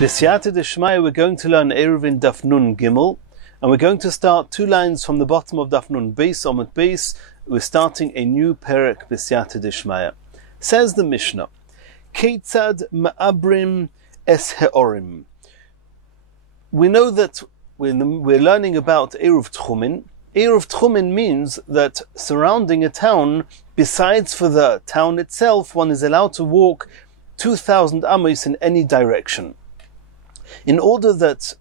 B'siyata d'shmaya, we're going to learn Eirovin Daf Nun Gimel, and we're going to start 2 lines from the bottom of Daf Nun Beis, Omot Beis. We're starting a new perek B'siyata d'shmaya. Says the Mishnah, Keitzad ma'abrim es he'orim. We know that we're learning about Eruv Tchumin. Eruv Tchumin means that surrounding a town, besides for the town itself, one is allowed to walk 2,000 amos in any direction. In order that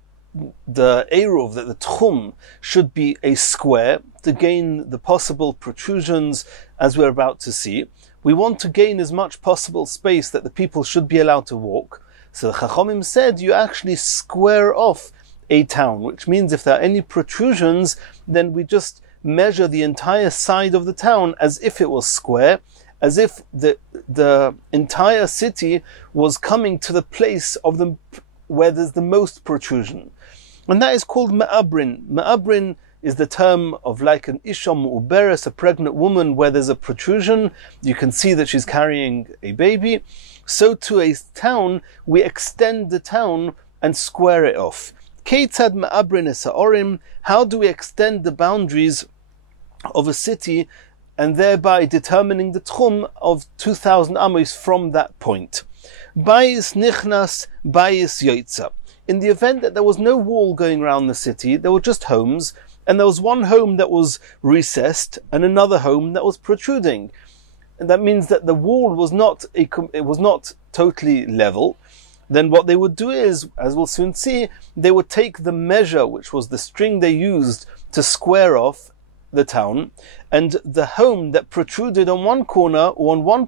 the Eruv, that the Tchum, should be a square, to gain the possible protrusions as we're about to see, we want to gain as much possible space that the people should be allowed to walk. So the Chachomim said you actually square off a town, which means if there are any protrusions, then we just measure the entire side of the town as if it was square, as if the entire city was coming to the place of where there's the most protrusion. And that is called ma'abrin. Ma'abrin is the term of like an isha mu'uberes, a pregnant woman where there's a protrusion. You can see that she's carrying a baby. So to a town, we extend the town and square it off. Keitzad ma'abrin es ha'orim. How do we extend the boundaries of a city and thereby determining the tchum of 2,000 amos from that point? Bayis nichnas, bayis yoitza. In the event that there was no wall going around the city, there were just homes, and there was one home that was recessed and another home that was protruding. And that means that the wall was not totally level. Then what they would do is, as we'll soon see, they would take the measure, which was the string they used to square off the town, and the home that protruded on one corner or on one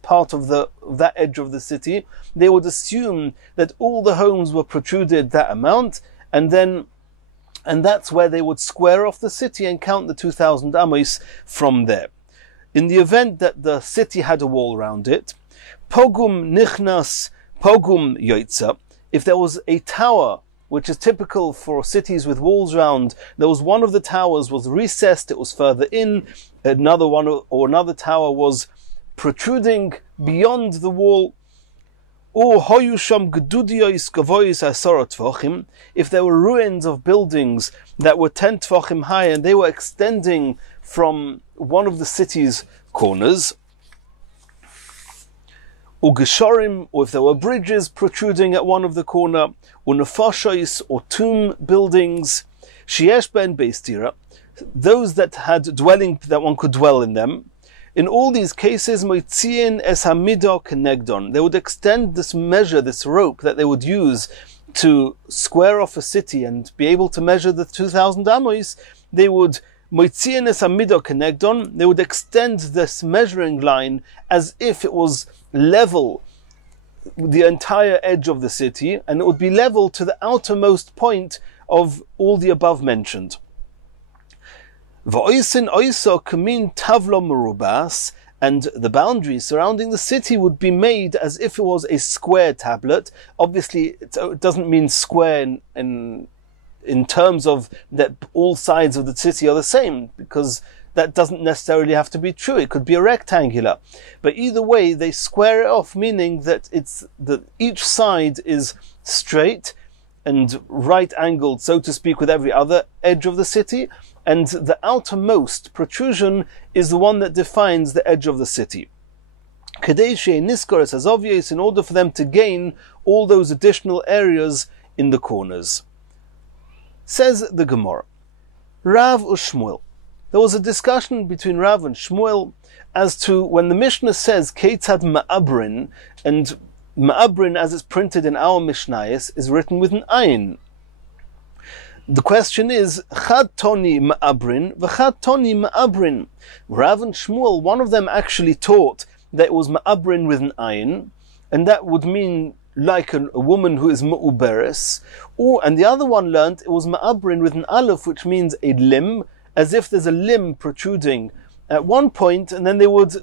part of that edge of the city, they would assume that all the homes were protruded that amount, and that's where they would square off the city and count the 2,000 amos from there. In the event that the city had a wall around it, pogum nichnas, pogum yoitza, if there was a tower, which is typical for cities with walls around, there was one of the towers was recessed, it was further in, another tower was protruding beyond the wall, or if there were ruins of buildings that were 10 tefachim high and they were extending from one of the city's corners, or geshorim, or if there were bridges protruding at one of the corner, or nefashos, or tomb buildings, sheyesh ben beistira, those that had dwelling that one could dwell in them. In all these cases, moitzien es hamido kenegdon, they would extend this measure, this rope that they would use to square off a city and be able to measure the 2,000 amos. They would moitzien es hamido kenegdon, they would extend this measuring line as if it was level, the entire edge of the city, and it would be level to the outermost point of all the above mentioned. And the boundaries surrounding the city would be made as if it was a square tablet. Obviously, it doesn't mean square in terms of that all sides of the city are the same, because that doesn't necessarily have to be true. It could be a rectangular. But either way, they square it off, meaning that each side is straight and right-angled, so to speak, with every other edge of the city, and the outermost protrusion is the one that defines the edge of the city. Kadeshe niskores as obvious, in order for them to gain all those additional areas in the corners. Says the Gemara, Rav u'Shmuel. There was a discussion between Rav and Shmuel as to when the Mishnah says Keitzad ma'abrin, and ma'abrin as it's printed in our Mishnayos is written with an ayin. The question is, Chad Toni ma'abrin, v'chad Toni ma'abrin. Rav and Shmuel, one of them actually taught that it was ma'abrin with an ayin, and that would mean like a woman who is mu'uberes, and the other one learnt it was ma'abrin with an aleph, which means a limb, as if there's a limb protruding at one point, and then they would,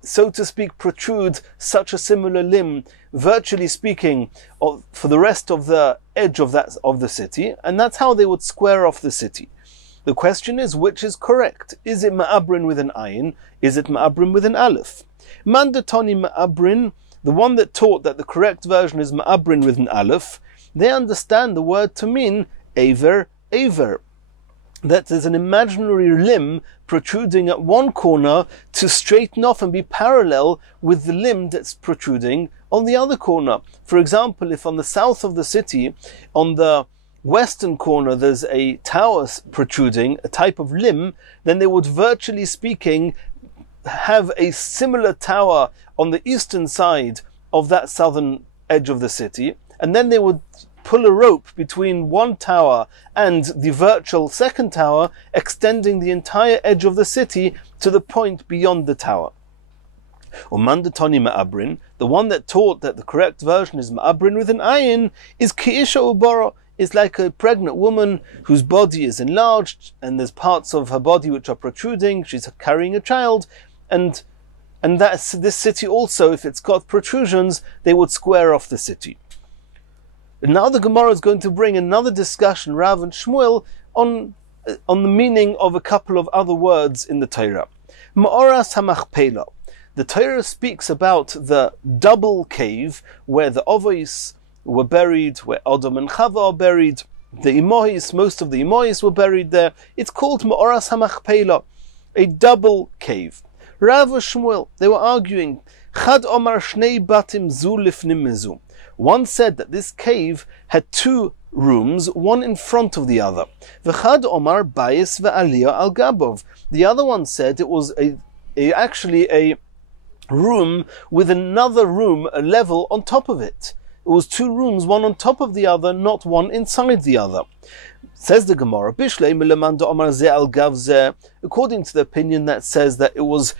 so to speak, protrude such a similar limb, virtually speaking, for the rest of the edge of the city, and that's how they would square off the city. The question is, which is correct? Is it ma'abrin with an ayin? Is it ma'abrin with an aleph? Mandatoni ma'abrin the one that taught that the correct version is ma'abrin with an aleph, they understand the word to mean aver, that there's an imaginary limb protruding at one corner to straighten off and be parallel with the limb that's protruding on the other corner. For example, if on the south of the city, on the western corner, there's a tower protruding, a type of limb, then they would, virtually speaking, have a similar tower on the eastern side of that southern edge of the city, and then they would pull a rope between one tower and the virtual second tower, extending the entire edge of the city to the point beyond the tower. Umandatoni ma'abrin, the one that taught that the correct version is ma'abrin with an ayin, is ki'isha ubara, is like a pregnant woman whose body is enlarged and there's parts of her body which are protruding, she's carrying a child, and that's this city also, if it's got protrusions, they would square off the city. Now the Gemara is going to bring another discussion, Rav and Shmuel, on the meaning of a couple of other words in the Torah. Ma'oras hamachpela. The Torah speaks about the double cave where the Ovois were buried, where Adam and Chava are buried. The Imohis, most of the Imohis were buried there. It's called Ma'oras hamachpela, a double cave. Rav and Shmuel, they were arguing, Chad Omar Shnei Batim Zu Lifnim Mezu. One said that this cave had two rooms, one in front of the other. V'chad Omar Bayis ve'aliyah al Gabov. The other one said it was actually a room with another room, a level on top of it. It was two rooms, one on top of the other, not one inside the other. Says the Gemara, Bishlei milamanda Omar ze al Gav ze. According to the opinion that says that it was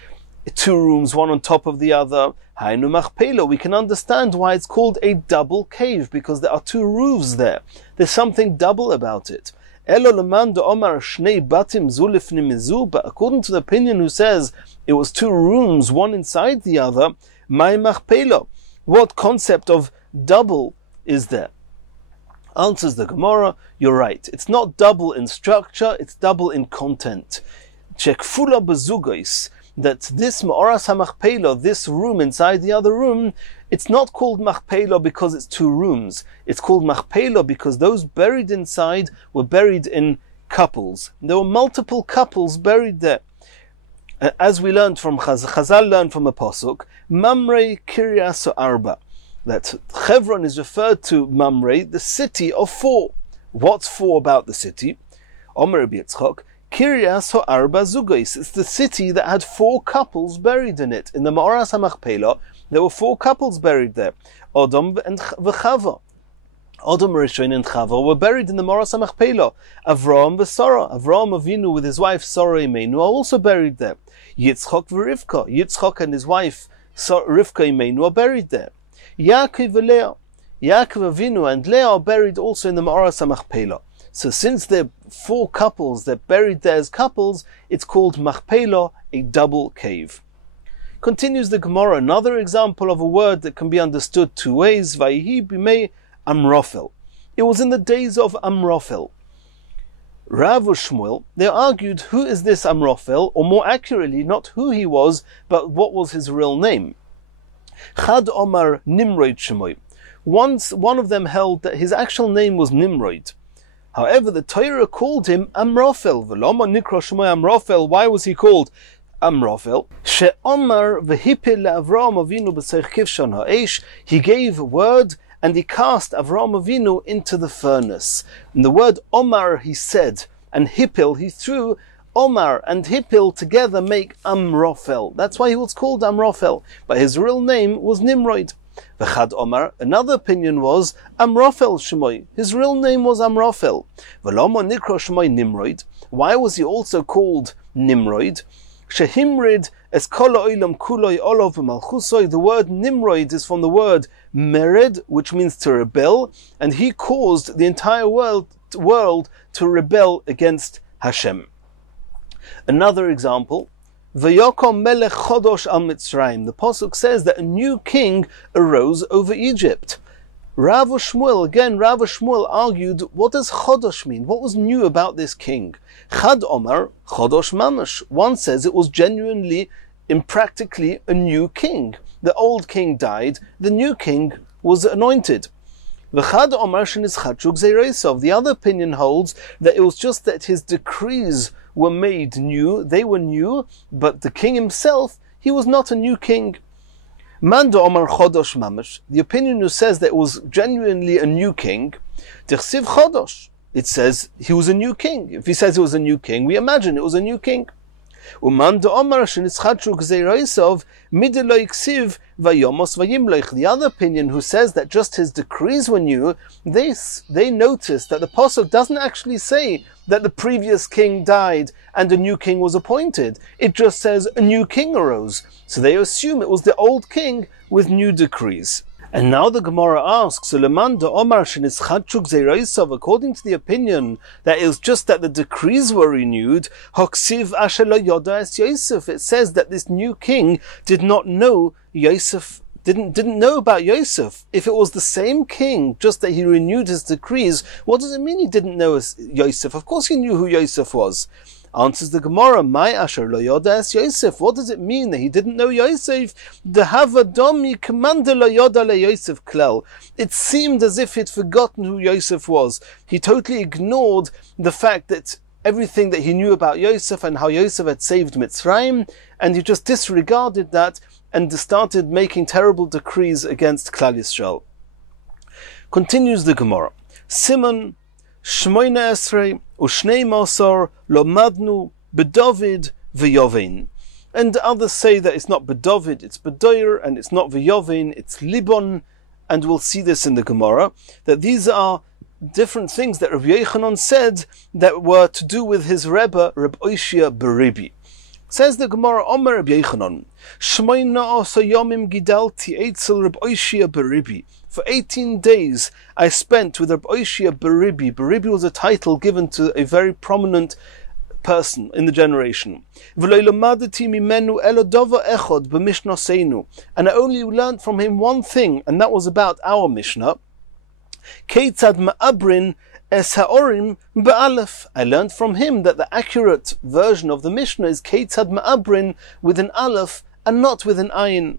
two rooms, one on top of the other, Hainu machpela, we can understand why it's called a double cave, because there are two roofs there. There's something double about it. Elo lemanda omar shnei batim zu lifnim mizu, but according to the opinion who says it was two rooms, one inside the other, mai machpela, what concept of double is there? Answers the Gemara, you're right. It's not double in structure, it's double in content. Chekfula bezugais, that this Ma'oras HaMachpelah, this room inside the other room, it's not called Machpelah because it's two rooms. It's called Machpelah because those buried inside were buried in couples. There were multiple couples buried there. As we learned from Chazal learned from a pasuk, Mamre Kiryas Arba, that Hebron is referred to Mamre, the city of four. What's four about the city? Omer Yitzchak, Kiryas Ho'arba Zugais. It's the city that had four couples buried in it. In the Ma'oras HaMachpelah, there were four couples buried there. Adam and Chava. Adam Rishon and Chava were buried in the Ma'oras HaMachpelah. Avraham and Sarah. Avraham Avinu with his wife Sarah Imenu are also buried there. Yitzchak and Rivka. Yitzchak and his wife Rivka Imenu are buried there. Yaakov and Leah. Yaakov Avinu and Leah are buried also in the Ma'oras HaMachpelah. So since they're four couples, they're buried there as couples, it's called Machpelah, a double cave. Continues the Gemara, another example of a word that can be understood two ways, Vayhi bimei Amrophel. It was in the days of Amrophel. Rav Shmuel, they argued who is this Amrophel, or more accurately, not who he was, but what was his real name. Chad Omar Nimrod Shemoy. Once one of them held that his actual name was Nimrod. However, the Torah called him Amrophel. V'loma nikra shmoi Amrophel. Why was he called Amrophel? She'omar v'hipil Avraham Avinu b'seich kivshon ha'esh. He gave word and he cast Avraham Avinu into the furnace. And the word Omar he said, and Hipil he threw. Omar and Hipil together make Amrophel. That's why he was called Amrophel. But his real name was Nimrod. V'chad Omar, another opinion was Amrophel Shemoy. His real name was Amrophel. V'lomo nikro Shemoy Nimrod. Why was he also called Nimrod? Shehimrid es kol ha'olam kuloi olov v'malchusoi. The word Nimrod is from the word mered, which means to rebel, and he caused the entire world to rebel against Hashem. Another example, V'yokom melech chodosh al Mitzrayim. The pasuk says that a new king arose over Egypt. Rav Shmuel argued, what does chodosh mean? What was new about this king? Chad Omar, chodosh mamash. One says it was genuinely in practically a new king. The old king died, the new king was anointed. The other opinion holds that it was just that his decrees were made new, they were new, but the king himself, he was not a new king. The opinion who says that it was genuinely a new king, it says he was a new king. If he says it was a new king, we imagine it was a new king. The other opinion who says that just his decrees were new, they notice that the pasuk doesn't actually say that the previous king died and a new king was appointed. It just says a new king arose. So they assume it was the old king with new decrees. And now the Gemara asks, according to the opinion that it was just that the decrees were renewed, it says that this new king did not know Yosef, didn't know about Yosef. If it was the same king, just that he renewed his decrees, what does it mean he didn't know Yosef? Of course he knew who Yosef was. Answers the Gemara, "My asher lo yoda es Yosef." What does it mean that he didn't know Yosef? The havadomi commander lo yoda le Yosef klel. It seemed as if he'd forgotten who Yosef was. He totally ignored the fact that everything that he knew about Yosef and how Yosef had saved Mitzrayim, and he just disregarded that and started making terrible decrees against Klal Yisrael. Continues the Gemara. Simon Shmoina Esrei Ushnei Mosor Lomadnu Bedovid V'Yovin. And others say that it's not Bedovid, it's Bedoyer, and it's not V'Yovin, it's Libon, and we'll see this in the Gemara, that these are different things that Rabbi Yochanan said that were to do with his Rebbe, Reb Oishia Beribi. Says the Gemara, Omer Rabbi Yochanan, Shmoina Oso Yomim Gidalti Eitzel Reb Oishia Beribi. For 18 days I spent with Reb Oishia Beribi. Beribi was a title given to a very prominent person in the generation. And I only learned from him one thing, and that was about our Mishnah. Keitzad ma'abrin es ha'orim be'alef. I learned from him that the accurate version of the Mishnah is Keitzad ma'abrin with an aleph and not with an ayin.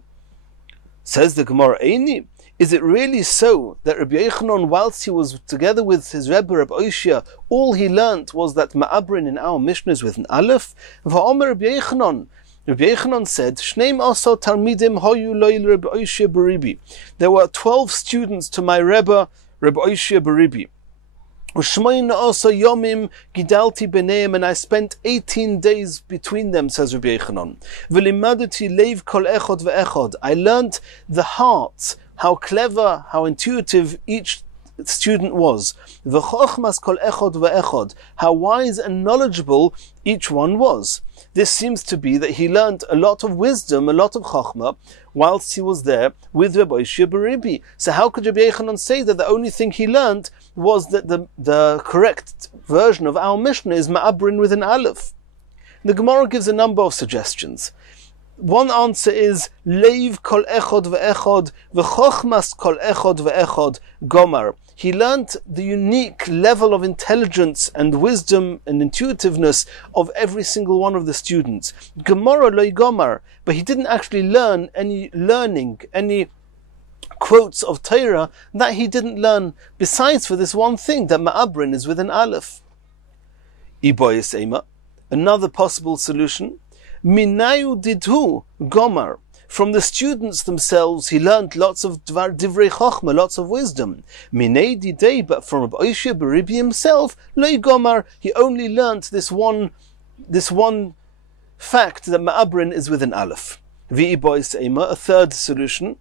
Says the Gemara, Eini, is it really so that Rabbi Yochanan, whilst he was together with his Rebbe, Rabbi Oishia, all he learnt was that ma'abrin in our Mishnah is with an aleph? V'omer Rabbi Yochanan, Rabbi Yochanan said, Shneim aso talmidim hoyu lo'il Rabbi Oishia Beribi. There were 12 students to my Rebbe, Rabbi Oishia Beribi. Ushmoin also yomim gidalti b'neim, and I spent 18 days between them, says Rabbi Yochanan. V'limadati leiv kol echod ve'echod. I learnt the heart, how clever, how intuitive each student was. V'chochmas kol echod ve'echod. How wise and knowledgeable each one was. This seems to be that he learnt a lot of wisdom, a lot of chokhmah, whilst he was there with Rabbi Oishia Beribi. So how could Rabbi Yochanan say that the only thing he learnt was that the correct version of our Mishnah is ma'abrin with an aleph? The Gemara gives a number of suggestions. One answer is leiv kol echod ve'echod v'chochmas kol echod ve'echod gomar. He learnt the unique level of intelligence and wisdom and intuitiveness of every single one of the students. Gemara loy gomar, but he didn't actually learn any quotes of Torah that he didn't learn, besides for this one thing, that ma'abrin is with an aleph. Iboyes ema, another possible solution, minayu didhu gomar. From the students themselves, he learnt lots of divrei chokhmah, lots of wisdom. Minei didei, but from Rabbi Oishia Beribi himself, loy gomar, he only learnt this one fact that ma'abrin is with an aleph. V'ibois ema, a third solution.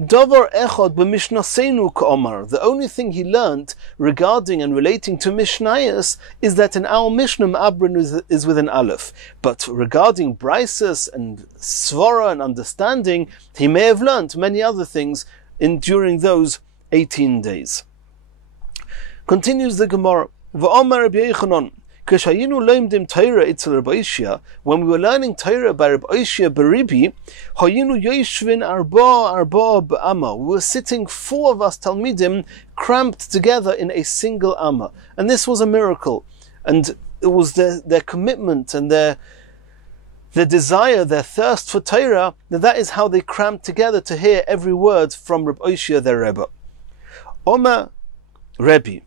Davar echad b'mishnasenu k'omar. The only thing he learnt regarding and relating to Mishnayos is that in our Mishnah ma'abrin is with an aleph. But regarding brises and svara and understanding, he may have learnt many other things during those 18 days. Continues the Gemara. V'omar Rabbi Yochanan. When we were learning Torah by Rabbi Oishia Beribi, we were sitting 4 of us Talmidim cramped together in a single amma. And this was a miracle. And it was their commitment and their their desire, their thirst for Torah, that is how they cramped together to hear every word from Reb Oshia, their Rebbe. Omer Rebbe.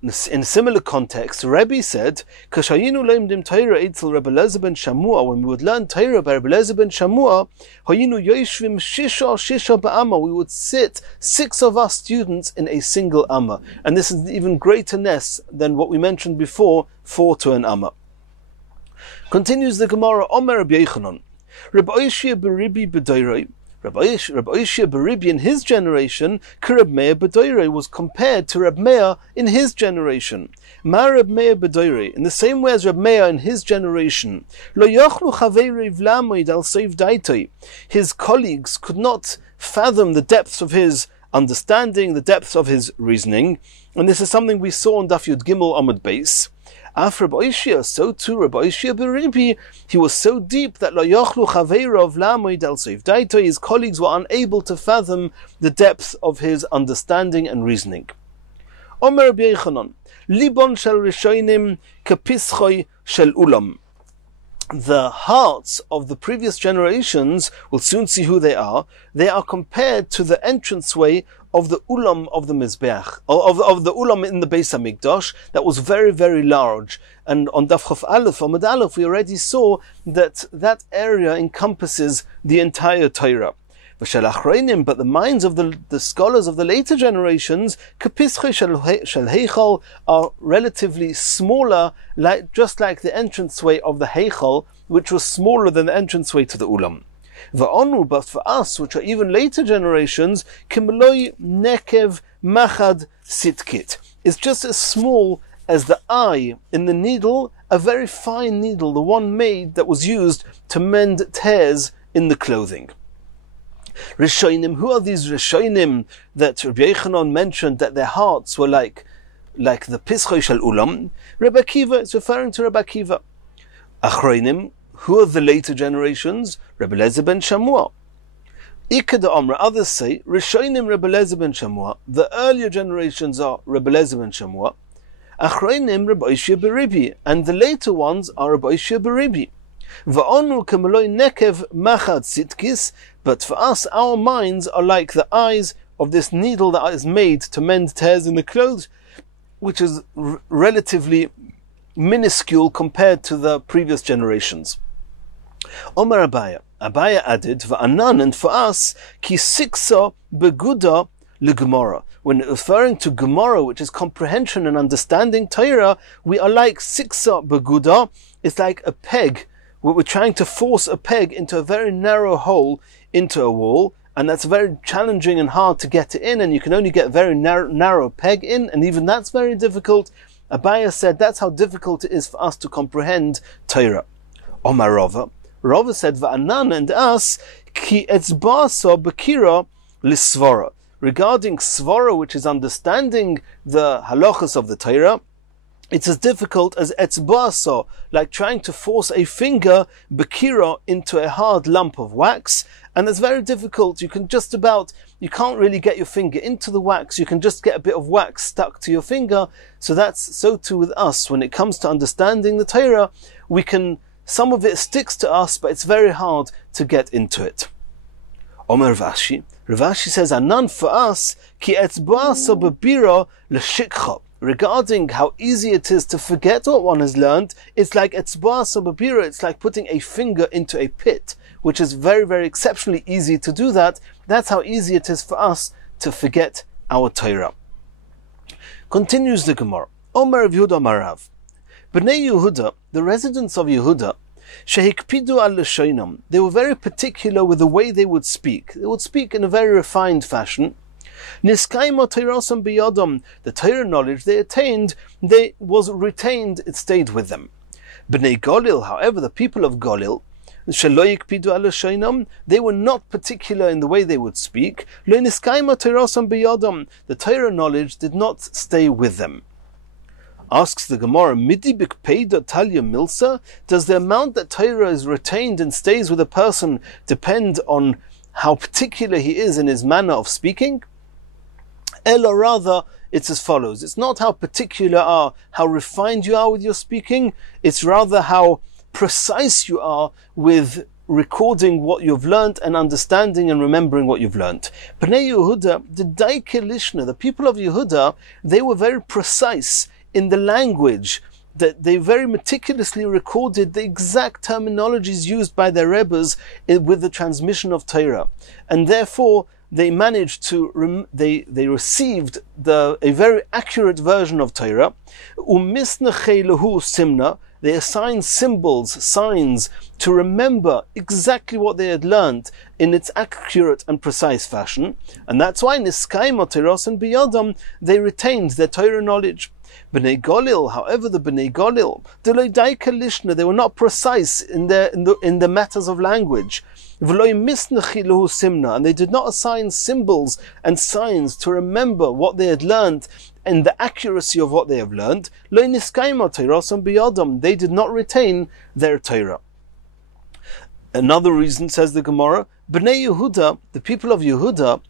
In a similar context, Rebbe said, "Kashayinu leimdim Torah etzel Rebbe Lezer ben Shamua." When we would learn Torah by Rebbe Lezer ben Shamua, hayinu yoshvim shisha ba'ama. We would sit 6 of us students in a single amma, and this is even greater ness than what we mentioned before, 4 to an amma. Continues the Gemara. Omer Rabbi Yochanan, Rebbe Oshia beribi b'doiroi. Rabbi Oshia beribi in his generation, Reb Meir b'doiroi, was compared to Reb Meir in his generation. Ma Reb Meir b'doiroi, in the same way as Reb Meir in his generation, lo yochlu chaveirei v'lamoid al soif daitoi. His colleagues could not fathom the depths of his understanding, the depths of his reasoning, and this is something we saw in Daf Yud Gimel Amud Beis. After Reb Oshia, so too Reb Oshia beribi, he was so deep that lo yochlu chaveirov lamoid al soif daito, his colleagues were unable to fathom the depth of his understanding and reasoning. Omer Rabbi Yochanan, libon shel rishonim kepischoi shel ulam. The hearts of the previous generations, we'll soon see who they are compared to the entranceway of the ulam of the Mizbeach, of the ulam in the Beis HaMikdash, that was very, very large. And on Daf Chof Aleph, Amud Aleph, we already saw that that area encompasses the entire Torah. But the minds of the scholars of the later generations, kepischei shel heichal, are relatively smaller, just like the entranceway of the heichal, which was smaller than the entranceway to the ulam. But for us, which are even later generations, kimloi nekev machad sitkit, is just as small as the eye in the needle, a very fine needle, the one made that was used to mend tears in the clothing. Rishonim, who are these Rishonim that Rabbi Yochanan mentioned that their hearts were like the Pischoi Shel Ulam? Rabbi Akiva, it's referring to Rabbi Akiva. Achronim, who are the later generations? Rebbe Lezer ben Shamua. Ikeda Omra, others say, Rishonim Rebbe Lezer ben Shamua. The earlier generations are Rebbe Lezer ben Shamua. Achronim Rebbe Oshia beribi, and the later ones are Rebbe Oshia beribi. Va'onu kemeloi nekev machad sitkis, but for us, our minds are like the eyes of this needle that is made to mend tears in the clothes, which is relatively minuscule compared to the previous generations. Omar Abaya added, Va'anan, and for us, ki siksa beguda leGemara. When referring to Gemara, which is comprehension and understanding Torah, we are like siksa beguda. It's like a peg. We're trying to force a peg into a very narrow hole into a wall, and that's very challenging and hard to get it in, and you can only get a very narrow peg in, and even that's very difficult. Abaya said that's how difficult it is for us to comprehend Torah. Omar Rava said, Va'anan, and us, ki etzba'asa bekira lisvara. Regarding svara, which is understanding the halachas of the Torah, it's as difficult as etzba'asa, like trying to force a finger, bekira, into a hard lump of wax, and it's very difficult. You can't really get your finger into the wax, you can just get a bit of wax stuck to your finger. So that's so too with us. When it comes to understanding the Torah, some of it sticks to us, but it's very hard to get into it. Omer Rav Ashi says, Anan, for us, ki etzba'asa bebira l'shikcha. Regarding how easy it is to forget what one has learned, it's like etzba'asa bebira, it's like putting a finger into a pit, which is very, very exceptionally easy to do that. That's how easy it is for us to forget our Torah. Continues the Gemara. Omer of Yehuda Marav. Bnei Yehuda, the residents of Yehuda, shehikpidu al Leshonam, they were very particular with the way they would speak. They would speak in a very refined fashion. Niskaima Torasam biyadam, the Torah knowledge they attained, was retained, it stayed with them. Bnei Golil, however, the people of Golil, shelo yikpidu al Leshonam, they were not particular in the way they would speak. Lo niskaima Torasam biyadam, the Torah knowledge did not stay with them. Asks the Gemara, Midi bikpeida talya milsa, does the amount that Torah is retained and stays with a person depend on how particular he is in his manner of speaking? Ella, rather, it's as follows. It's not how particular how refined you are with your speaking, it's rather how precise you are with recording what you've learnt and understanding and remembering what you've learnt. Bnei Yehuda, the Daike Lishna, the people of Yehuda, they were very precise in the language, that they very meticulously recorded the exact terminologies used by their Rebbes with the transmission of Torah. And therefore, they managed to, they received a very accurate version of Torah. Umisnechei lehu simna, they assigned symbols, signs, to remember exactly what they had learned in its accurate and precise fashion. And that's why Niskaim Oteros and Biyadam, they retained their Torah knowledge. Bnei Golil, however, the Bnei Golil, Lishna, they were not precise in the matters of language. And they did not assign symbols and signs to remember what they had learned and the accuracy of what they have learned. They did not retain their Torah. Another reason, says the Gemara, Bnei Yehuda, the people of Yehuda,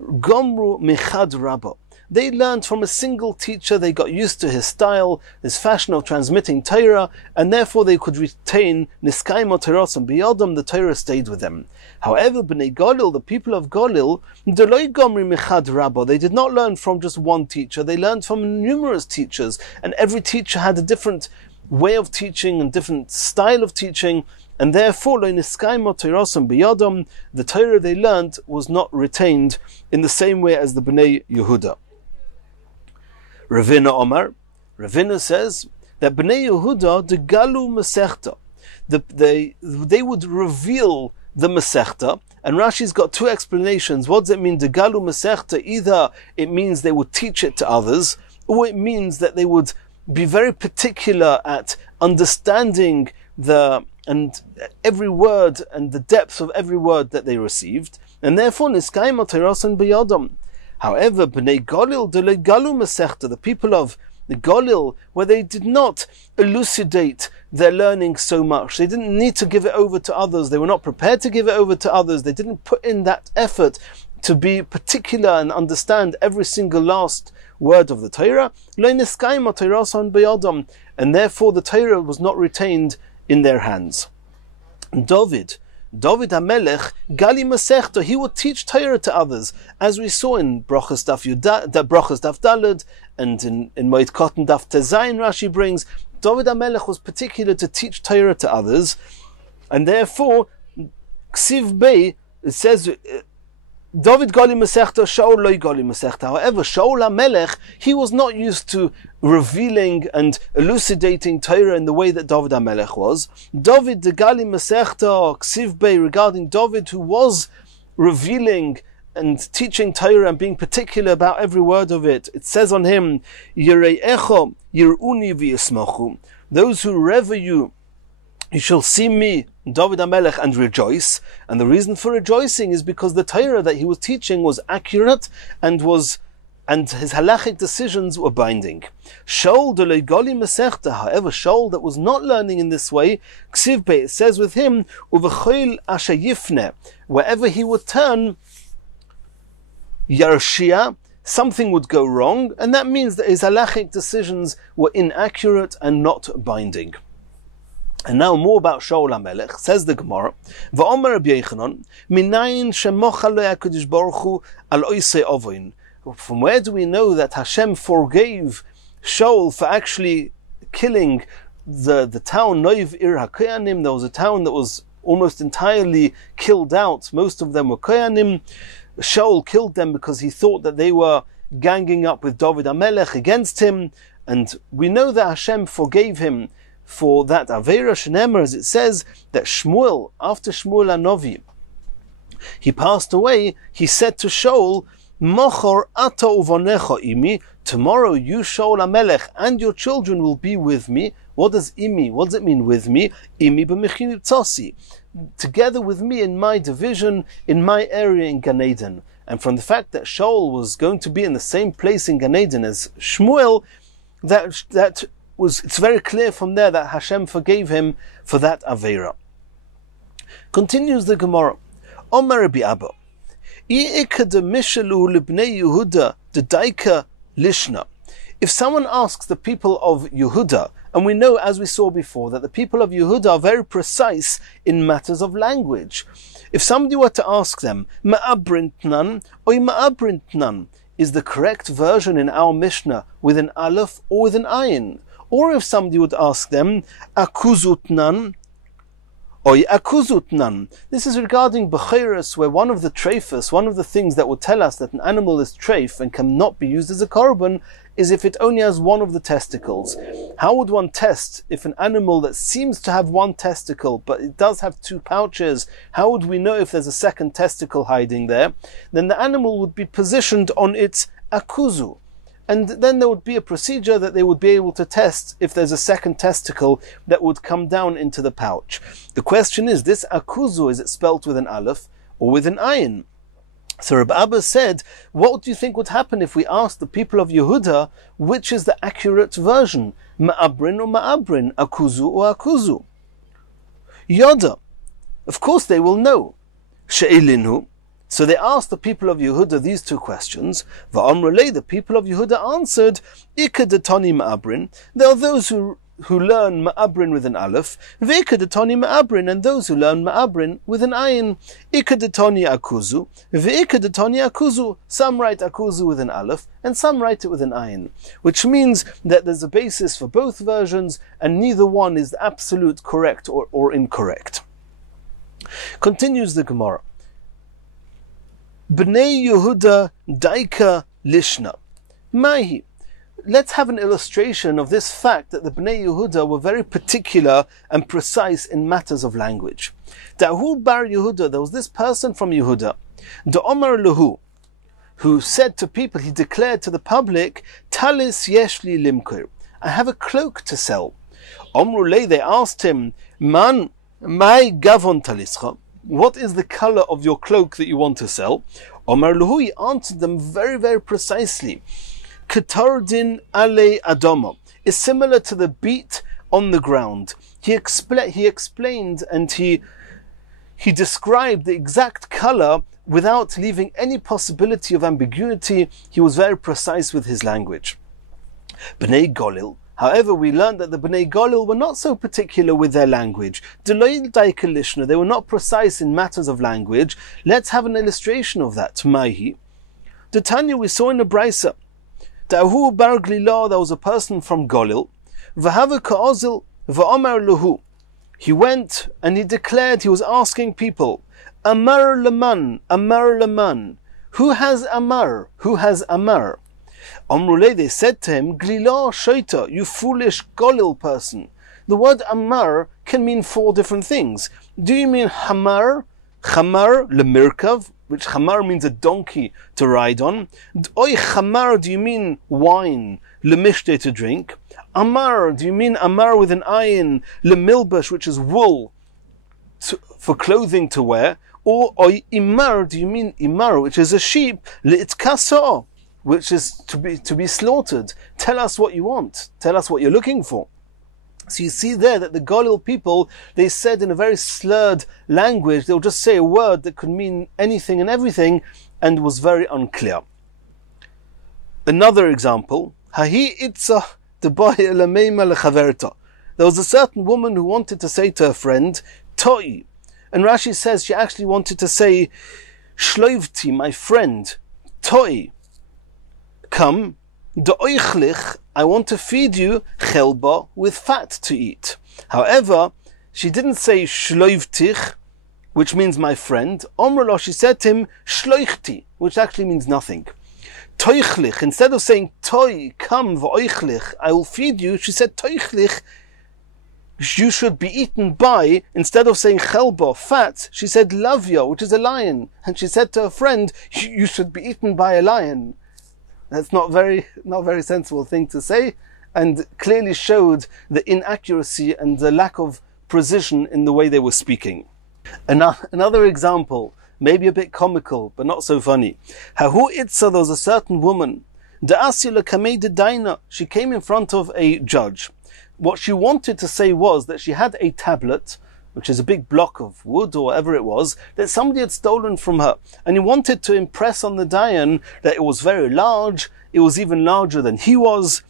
Gomru Michad Rabbah. They learned from a single teacher, they got used to his style, his fashion of transmitting Torah, and therefore they could retain Niskaim Oteros and Biyodam, the Torah stayed with them. However, Bnei Golil, the people of Golil, Deloi Gomri Michad Rabbah, they did not learn from just one teacher, they learned from numerous teachers, and every teacher had a different way of teaching and different style of teaching, and therefore, the Torah they learned was not retained in the same way as the Bnei Yehuda. Ravina Omar, Ravina says that Bnei Yehuda de Galu Masechta, they would reveal the Masechta, and Rashi's got two explanations. What does it mean, de Galu Masechta? Either it means they would teach it to others, or it means that they would be very particular at understanding and every word and the depth of every word that they received, and therefore Niskaim Oteros and Biyodam. However, Bnei Golil de Galu Masechta, the people of the Golil, where they did not elucidate their learning so much, they didn't need to give it over to others, they were not prepared to give it over to others, they didn't put in that effort to be particular and understand every single last word of the Torah, and therefore the Torah was not retained in their hands. David HaMelech, Gali Masechta, he would teach Torah to others, as we saw in Brachas Daf Daled, and in Moed Katan Daf Tezayin, Rashi brings, David HaMelech was particular to teach Torah to others, and therefore, Ksiv Bey, it says, David Gali Masechta, Shaul Loi Gali Masechta. However, Shaul HaMelech, he was not used to revealing and elucidating Torah in the way that David HaMelech was. David the Gali Masechta, Ksiv Bey, regarding David, who was revealing and teaching Torah and being particular about every word of it. It says on him, Yirei'echa Yir'uni v'yismachu. Those who revere you, you shall see me, David HaMelech, and rejoice. And the reason for rejoicing is because the Torah that he was teaching was accurate and his halachic decisions were binding. Shaul de Gali Masechta, however, Shaul that was not learning in this way, Ksiv Bey, it says with him, Uvechol asher yifne, wherever he would turn, Yarshia, something would go wrong, and that means that his halachic decisions were inaccurate and not binding. And now more about Shaul HaMelech. Says the Gemara, V'omer Rabbi Yochanan, Minayin shemocha lo HaKadosh Baruch Hu al oisei ovoin. From where do we know that Hashem forgave Shaul for actually killing the town Noiv Ir HaKoyanim? There was a town that was almost entirely killed out. Most of them were Koyanim. Shaul killed them because he thought that they were ganging up with David HaMelech against him. And we know that Hashem forgave him for that Aveira Shenemer, as it says, that Shmuel, after Shmuel HaNovi, he passed away, he said to Shaul, Mochor ata uvonecha imi, tomorrow you, Shaul HaMelech, and your children will be with me. What does imi, what does it mean with me? Imi b'mechini tzasi, together with me in my division, in my area in Gan Eden. And from the fact that Shaul was going to be in the same place in Gan Eden as Shmuel, it's very clear from there that Hashem forgave him for that Aveira. Continues the Gemara. Omar Rabbi Abba, If someone asks the people of Yehuda, and we know, as we saw before, that the people of Yehuda are very precise in matters of language. If somebody were to ask them, Ma'abrintnan or Ma'abrintnan, is the correct version in our Mishnah with an aleph or with an ayin? Or if somebody would ask them, Akuzutnan or Akuzutnan. This is regarding Bechiras, where one of the treifas, one of the things that will tell us that an animal is treif and cannot be used as a korban, is if it only has one of the testicles. How would one test if an animal that seems to have one testicle, but it does have two pouches, how would we know if there's a second testicle hiding there? Then the animal would be positioned on its akuzu. And then there would be a procedure that they would be able to test if there's a second testicle that would come down into the pouch. The question is, this akuzu, is it spelt with an aleph or with an ayin? So Reb Abba said, what do you think would happen if we asked the people of Yehuda which is the accurate version? Ma'abrin or ma'abrin? Akuzu or akuzu? Yoda. Of course they will know. She'elinu. So they asked the people of Yehuda these two questions. Va'amrulei, the people of Yehuda answered, Ikadatoni ma'abrin. There are those who learn ma'abrin with an aleph, ve'ikadatoni ma'abrin, and those who learn ma'abrin with an ayin. Ikadatoni akuzu, ve'ikadatoni akuzu. Some write akuzu with an aleph, and some write it with an ayin, which means that there's a basis for both versions, and neither one is absolute correct or incorrect. Continues the Gemara. Bnei Yehuda daika lishna. Mahi. Let's have an illustration of this fact that the Bnei Yehuda were very particular and precise in matters of language. Dahu bar Yehuda, there was this person from Yehuda, the Omar Lahu, who said to people, he declared to the public, Talis yeshli limkur, I have a cloak to sell. Omrulei, they asked him, Man, mai gavon talischa, what is the color of your cloak that you want to sell? Omar Lahu, he answered them very, very precisely. Ketardin ale adomo is similar to the beat on the ground. He explained and he described the exact color without leaving any possibility of ambiguity. He was very precise with his language. Bnei Golil. However, we learned that the Bnei Golil were not so particular with their language. They were not precise in matters of language. Let's have an illustration of that. Mahi. The Tanya we saw in the Brisa. Dahu bar Glila, there was a person from Golil. V'hava ka'ozil v'omar luhu. He went and he declared, he was asking people, Amar leman, Amar leman. Who has Amar? Who has Amar? Amrulei, they said to him, Glila shaita, you foolish Golil person. The word Amar can mean four different things. Do you mean Hamar? Chamar lemirkav, which Chamar means a donkey to ride on. Oy Chamar, do you mean wine? Lemishte, to drink. Amar, do you mean Amar with an ayin? Lemilbash, which is wool for clothing to wear. Or Oy Imar, do you mean Imar, which is a sheep? Li'itkaso, which is to be slaughtered. Tell us what you want. Tell us what you're looking for. So you see there that the Golil people, they said in a very slurred language, they'll just say a word that could mean anything and everything, and was very unclear. Another example, Hahi itza debaya lameima lechaverta. There was a certain woman who wanted to say to her friend, Toi. And Rashi says she actually wanted to say, Shloivti, my friend, Toi. Come, Do'oichlich, I want to feed you chelba, with fat to eat. However, she didn't say shloivtich, which means my friend. Omrlo, she said to him shloichti, which actually means nothing. Toichlich, instead of saying toi, come v'oichlich, I will feed you, she said toichlich, you should be eaten by, instead of saying chelba, fat, she said lavya, which is a lion. And she said to her friend, you should be eaten by a lion. That's not very sensible thing to say, and clearly showed the inaccuracy and the lack of precision in the way they were speaking. Another example, maybe a bit comical, but not so funny. Hahu itza, there was a certain woman. She came in front of a judge. What she wanted to say was that she had a tablet, which is a big block of wood or whatever it was, that somebody had stolen from her. And he wanted to impress on the Dayan that it was very large, it was even larger than he was.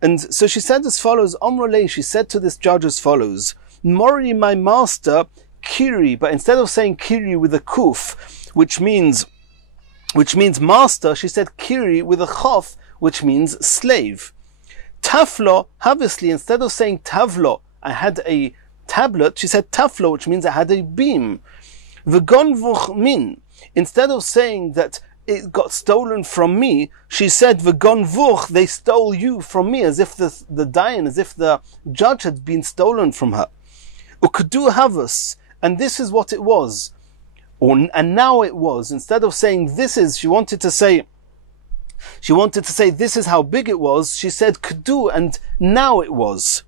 And so she said as follows, Omrale, she said to this judge as follows, Mori, my master, Kiri, but instead of saying Kiri with a kuf, which means master, she said Kiri with a chof, which means slave. Taflo, obviously, instead of saying Tavlo, I had a tablet, she said Taflo, which means I had a beam. V'gonvuch min, instead of saying that it got stolen from me, she said V'gonvuch, they stole you from me, as if the dayan, as if the judge had been stolen from her. Ukdu havas, and this is what it was. And now it was. Instead of saying this is, she wanted to say this is how big it was. She said kdu, and now it was.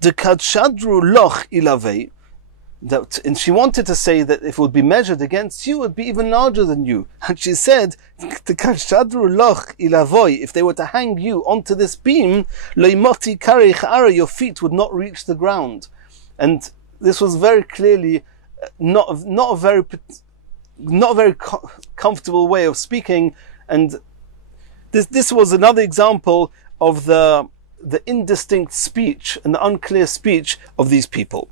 Dekadshadru loch ilavei. And she wanted to say that if it would be measured against you, it would be even larger than you. And she said, Dekadshadru loch ilavoi. If they were to hang you onto this beam, loimoti karich ara, your feet would not reach the ground. And this was very clearly not a very comfortable way of speaking, and this was another example of the indistinct speech and the unclear speech of these people.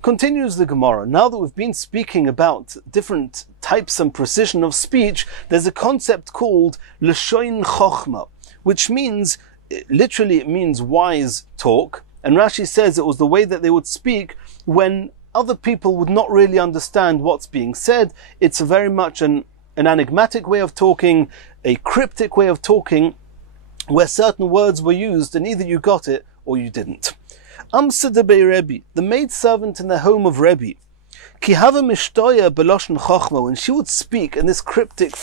Continues the Gemara. Now that we've been speaking about different types and precision of speech, there's a concept called Leshon Chochma, which means, literally it means wise talk, and Rashi says it was the way that they would speak when other people would not really understand what's being said. It's very much an enigmatic way of talking, a cryptic way of talking, where certain words were used and either you got it or you didn't. Amsa de Rebbe, the maidservant in the home of Rebbe, ki hava mishtoya beloshen chochma, when she would speak in this cryptic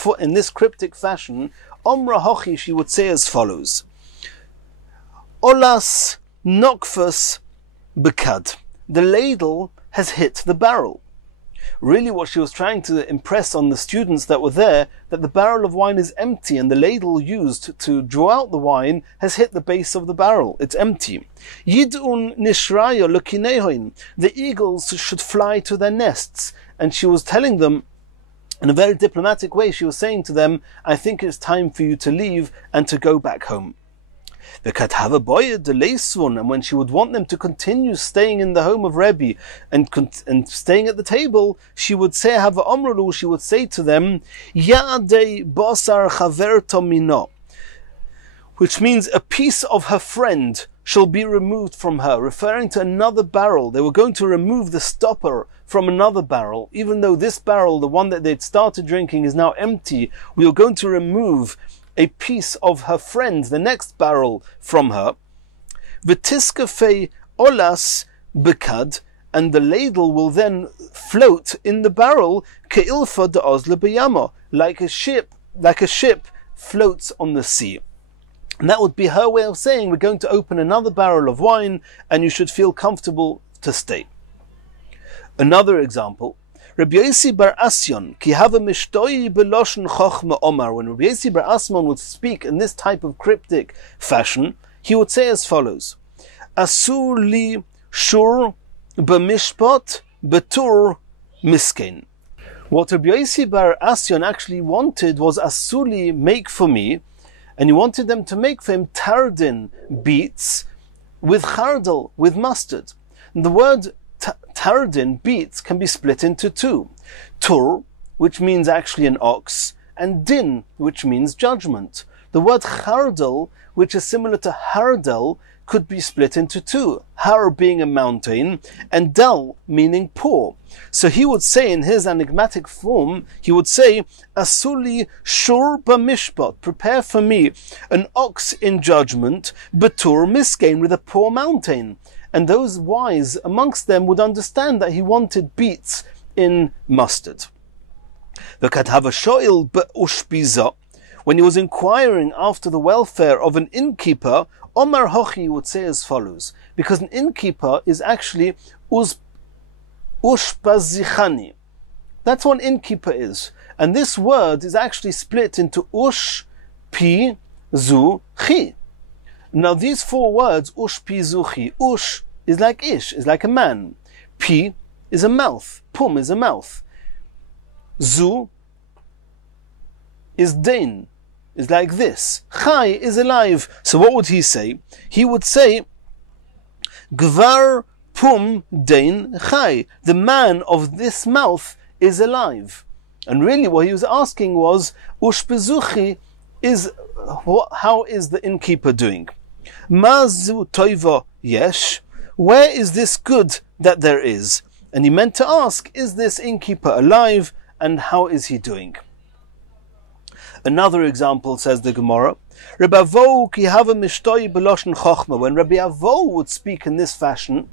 fashion, omra hochi, she would say as follows: Olas nokfas bekad, the ladle has hit the barrel. Really what she was trying to impress on the students that were there, that the barrel of wine is empty and the ladle used to draw out the wine has hit the base of the barrel. It's empty. Yid'un nishraya lukinehoin, the eagles should fly to their nests. And she was telling them, in a very diplomatic way, she was saying to them, I think it's time for you to leave and to go back home. And when she would want them to continue staying in the home of Rebbe and staying at the table, she would say, she would say to them, which means a piece of her friend shall be removed from her, referring to another barrel. They were going to remove the stopper from another barrel. Even though this barrel, the one that they'd started drinking, is now empty, we were going to remove a piece of her friend, the next barrel, from her. V'tiskafe olas bekad, and the ladle will then float in the barrel, ke'ilfa de'ozla b'yama, like a ship floats on the sea. And that would be her way of saying, we're going to open another barrel of wine, and you should feel comfortable to stay. Another example, Rabbi Yosi bar Asyon, ki hava mishtoi beloshen chochma omar. When Rabbi Yosi bar Asman would speak in this type of cryptic fashion, he would say as follows: Asur li shur b'mishpat betur miskein. What Rabbi Yosi bar Asyon actually wanted was asuli, make for me, and he wanted them to make for him tardin, beets, with chardal, with mustard. And the word tardin, beets, can be split into two. Tur, which means actually an ox, and din, which means judgment. The word chardal, which is similar to hardal, could be split into two. Har being a mountain, and dal meaning poor. So he would say in his enigmatic form, he would say, Asuli shur b'mishpat, prepare for me an ox in judgment, betur miskein, with a poor mountain. And those wise amongst them would understand that he wanted beets in mustard. When he was inquiring after the welfare of an innkeeper, Omar Hochi would say as follows, because an innkeeper is actually ushpazichani. That's what an innkeeper is. And this word is actually split into ush, pi, zu, chi. Now these four words, ush, pi, zu, chi, ush is like ish, is like a man. Pi is a mouth. Pum is a mouth. Zu is dain, is like this. Chai is alive. So what would he say? He would say, Gvar pum dain chai. The man of this mouth is alive. And really what he was asking was, Ushpezuchi is, how is the innkeeper doing? Mazu toiva yesh. Where is this good that there is? And he meant to ask, is this innkeeper alive, and how is he doing? Another example, says the Gemara, Rabbi Avo ki hava mishtoi beloshen chochma. When Rabbi Avo would speak in this fashion,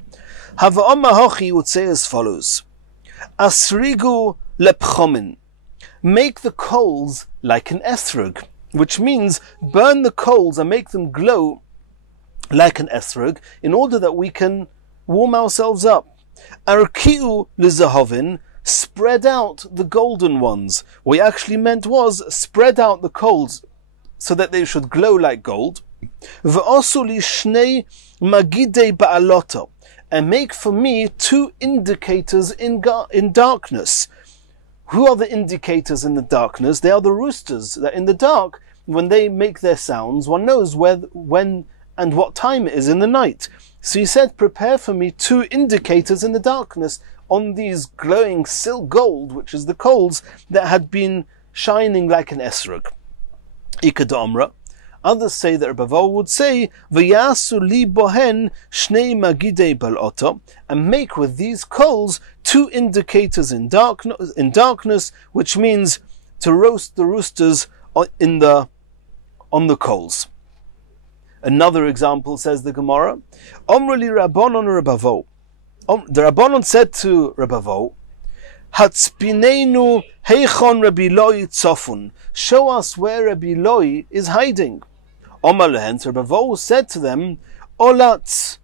hava amma hochi would say as follows: Asrigu lepchomin, make the coals like an ethrog, which means burn the coals and make them glow like an ethrog, in order that we can warm ourselves up. Arkiu lizahovin, spread out the golden ones. What he actually meant was spread out the coals so that they should glow like gold. V'osuli shnei magidei ba'alota, and make for me 2 indicators in darkness. Who are the indicators in the darkness? They are the roosters, that in the dark, when they make their sounds, one knows when and what time it is in the night. So he said, prepare for me 2 indicators in the darkness on these glowing silk gold, which is the coals that had been shining like an esrog. Ikadamra. Others say that Rabbi Avo would say, V'yasu li bohen shnei magidei bal'ota, and make with these coals 2 indicators in darkness, which means to roast the roosters on the coals. Another example, says the Gemara, Omruli Rabbanon Rabbi Avo. The Rabbanon said to Rabbi Avo, Hatzpineinu heichon Rabbi Loi tzofun. Show us where Rabbi Loi is hiding. Omar lehen, Rabbi Avo said to them, Olatz,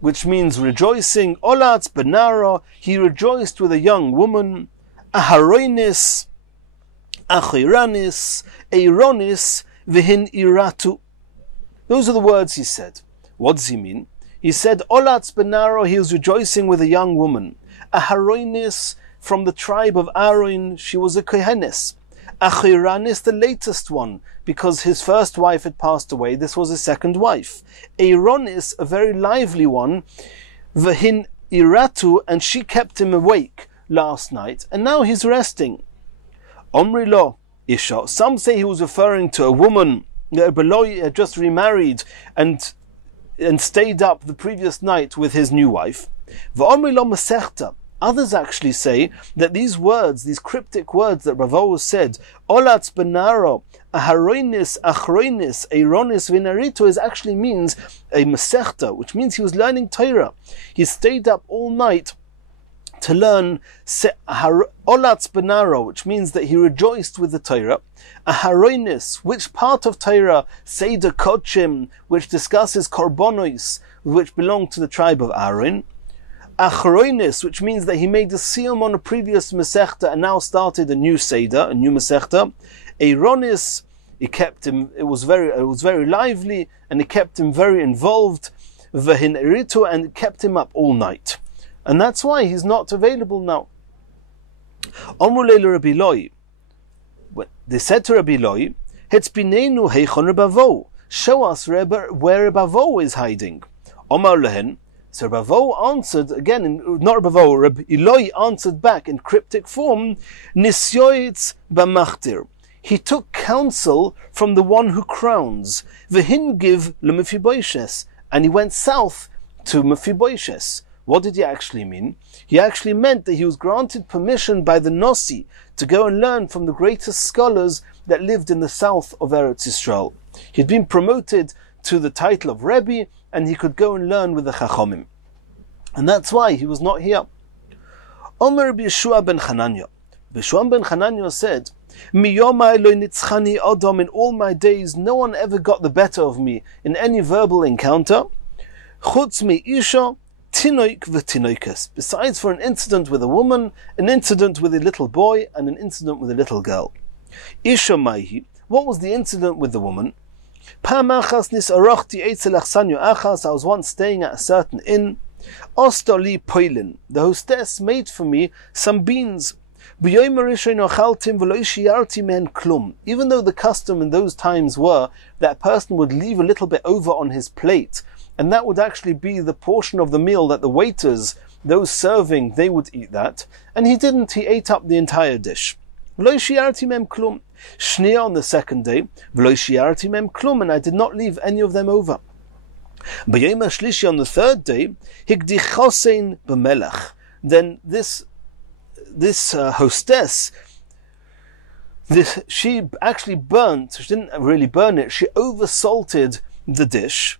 which means rejoicing. Olatz benara, he rejoiced with a young woman. Aharoinis, achiranis, eironis, vihin iratu. Those are the words he said. What does he mean? He said, Olatz benaro, he was rejoicing with a young woman. Aharoinis, from the tribe of Aaron, she was a kohenes. Achiranis, the latest one, because his first wife had passed away, this was his second wife. Eironis, a very lively one. Vahin iratu, and she kept him awake last night, and now he's resting. Omri lo isha. Some say he was referring to a woman. Beloy had just remarried and stayed up the previous night with his new wife. V'omri lo masechta. Others actually say that these words, these cryptic words that Rav Avo said, Olatz benaro, aharoinis, achroinis, eironis, vinarito, actually means a masechta, which means he was learning Torah. He stayed up all night to learn Olatz benaro, which means that he rejoiced with the Torah. Aharoinis, which part of Torah? Seder Kodshim, which discusses korbonos, which belong to the tribe of Aaron. Achroinis, which means that he made a siyum on a previous Masechta and now started a new Seder, a new Masechta. Eironis, it was very lively, and it kept him very involved. Vahin eritu, and it kept him up all night. And that's why he's not available now. Omrulei Rabbi Loi. They said to Rabbi Loi, Hetzbinenu heichon Rabbi Avo. Show us where Rabbi Avo is hiding. Omar lehen. So Rabbi Avo answered again, not Rabbi Avo, Rabbi Eloi answered back in cryptic form, Nisyoitz b'machtir. He took counsel from the one who crowns. V'hingiv l'Mephiboishes, and he went south to Mephiboishes. What did he actually mean? He actually meant that he was granted permission by the Nossi to go and learn from the greatest scholars that lived in the south of Eretz Yisrael. He'd been promoted to the title of Rebbe, and he could go and learn with the Chachomim. And that's why he was not here. Omer Yeshua ben Chananya. Yeshua ben Chananya said, Miyomai lo nitzchani Adam, in all my days, no one ever got the better of me in any verbal encounter. Chutz mi isha, tinoik v'tinoikes. Besides for an incident with a woman, an incident with a little boy, and an incident with a little girl. Isha maihi. What was the incident with the woman? I was once staying at a certain inn. Ostoli poilin, the hostess made for me some beans. Even though the custom in those times were that a person would leave a little bit over on his plate, and that would actually be the portion of the meal that the waiters, those serving, they would eat that, and he didn't, he ate up the entire dish. Shnia on the second day, and I did not leave any of them over. Shlishi on the third day, then this hostess, she actually burnt, she didn't really burn it, she oversalted the dish.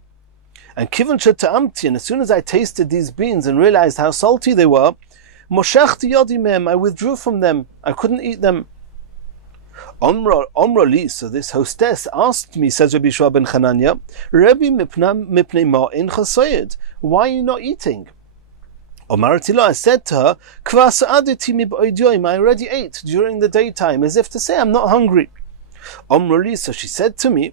And as soon as I tasted these beans and realized how salty they were, I withdrew from them, I couldn't eat them. Omrali, so this hostess asked me, says Rabbi Shua ben Chananya, Rabbi mipnei ma'in chasoyed, why are you not eating? Omartilo, I said to her, I already ate during the daytime, as if to say I'm not hungry. Omrali, so she said to me,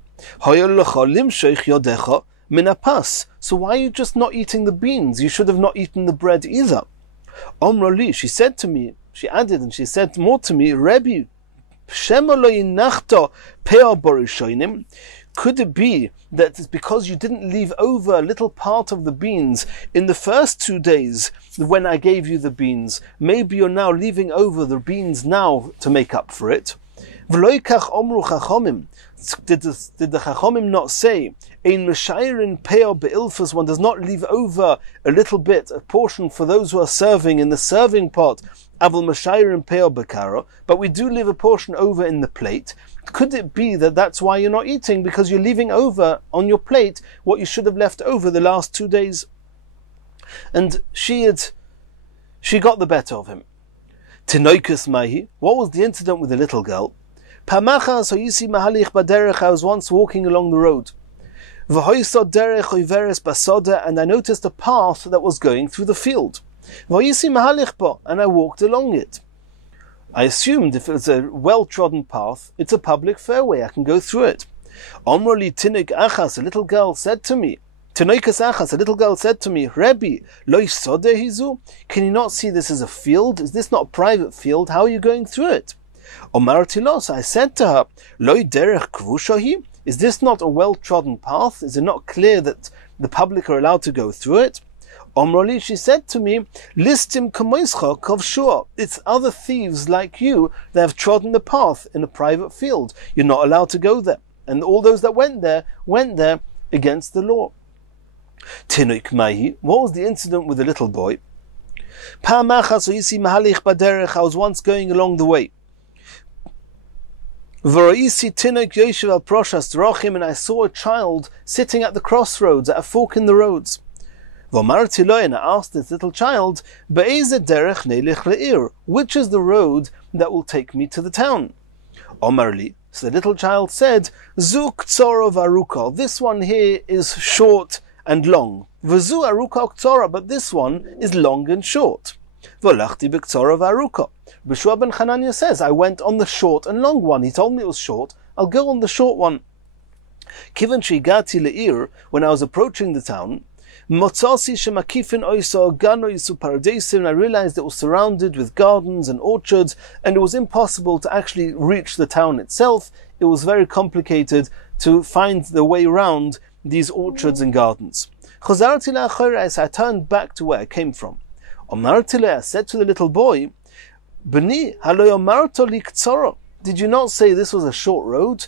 so why are you just not eating the beans? You should have not eaten the bread either. Omrali, she said to me, she added and she said more to me, Rabbi, could it be that it's because you didn't leave over a little part of the beans in the first 2 days when I gave you the beans? Maybe you're now leaving over the beans now to make up for it. Did the Chachomim not say, one does not leave over a little bit, a portion for those who are serving in the serving pot, but we do leave a portion over in the plate? Could it be that that's why you're not eating, because you're leaving over on your plate what you should have left over the last 2 days? And she got the better of him. Tinoikus Mahi, what was the incident with the little girl? I was once walking along the road, and I noticed a path that was going through the field, and I walked along it. I assumed if it's a well-trodden path, it's a public fairway, I can go through it. Omroli tinik achas, a little girl said to me, Rebbe, lo sodeh hizu, can you not see this as a field? Is this not a private field? How are you going through it? Omarti lo, so I said to her, lo derech kvushahi, is this not a well-trodden path? Is it not clear that the public are allowed to go through it? Omroli, she said to me, listim kamoischa kovshua, it's other thieves like you that have trodden the path in a private field. You're not allowed to go there. And all those that went there against the law. Tinuik Mahi, what was the incident with the little boy? I was once going along the way, and I saw a child sitting at the crossroads, at a fork in the roads. And I asked this little child, which is the road that will take me to the town? Omarli, so the little child said, Zuk tzorov aruka, this one here is short and long. V'zu aruka tzora, but this one is long and short. V'olachti b'ktzorov aruka. B'shua ben Chananya says, I went on the short and long one. He told me it was short, I'll go on the short one. Kivan shigati le'ir, when I was approaching the town, Motzasi shemakifin oiso gano yisu paradesim, I realized it was surrounded with gardens and orchards, and it was impossible to actually reach the town itself. It was very complicated to find the way around these orchards and gardens. Chazarti le'achorais, I turned back to where I came from. Omarti le, I said to the little boy, B'ni, halo yomarto li k'tzoro, did you not say this was a short road?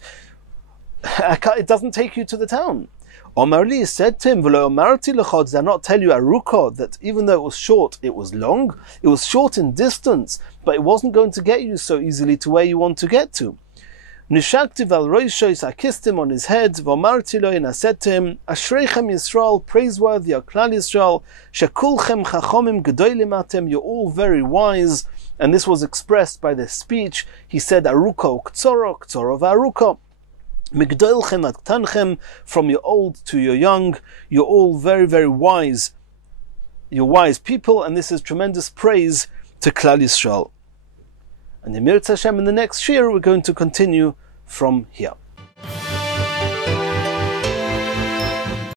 It doesn't take you to the town. Omarli said to him, V'lo yomarti lecho, did I not tell you aruko, that even though it was short, it was long? It was short in distance, but it wasn't going to get you so easily to where you want to get to. Nishakti val roishois, I kissed him on his head, v'omarti lo, and I said to him, Ashreichem Yisrael, praiseworthy are Klal Yisrael, shekulchem chachomim gedolim atem, you're all very wise. And this was expressed by the speech. He said, Aruko k'tzoro, k'tzoro v'aruko. Migdoilchem ad ktanchem, from your old to your young, you're all very, very wise. You're wise people, and this is tremendous praise to Klal Yisrael. And in Mir Hashem, in the next shir, we're going to continue from here.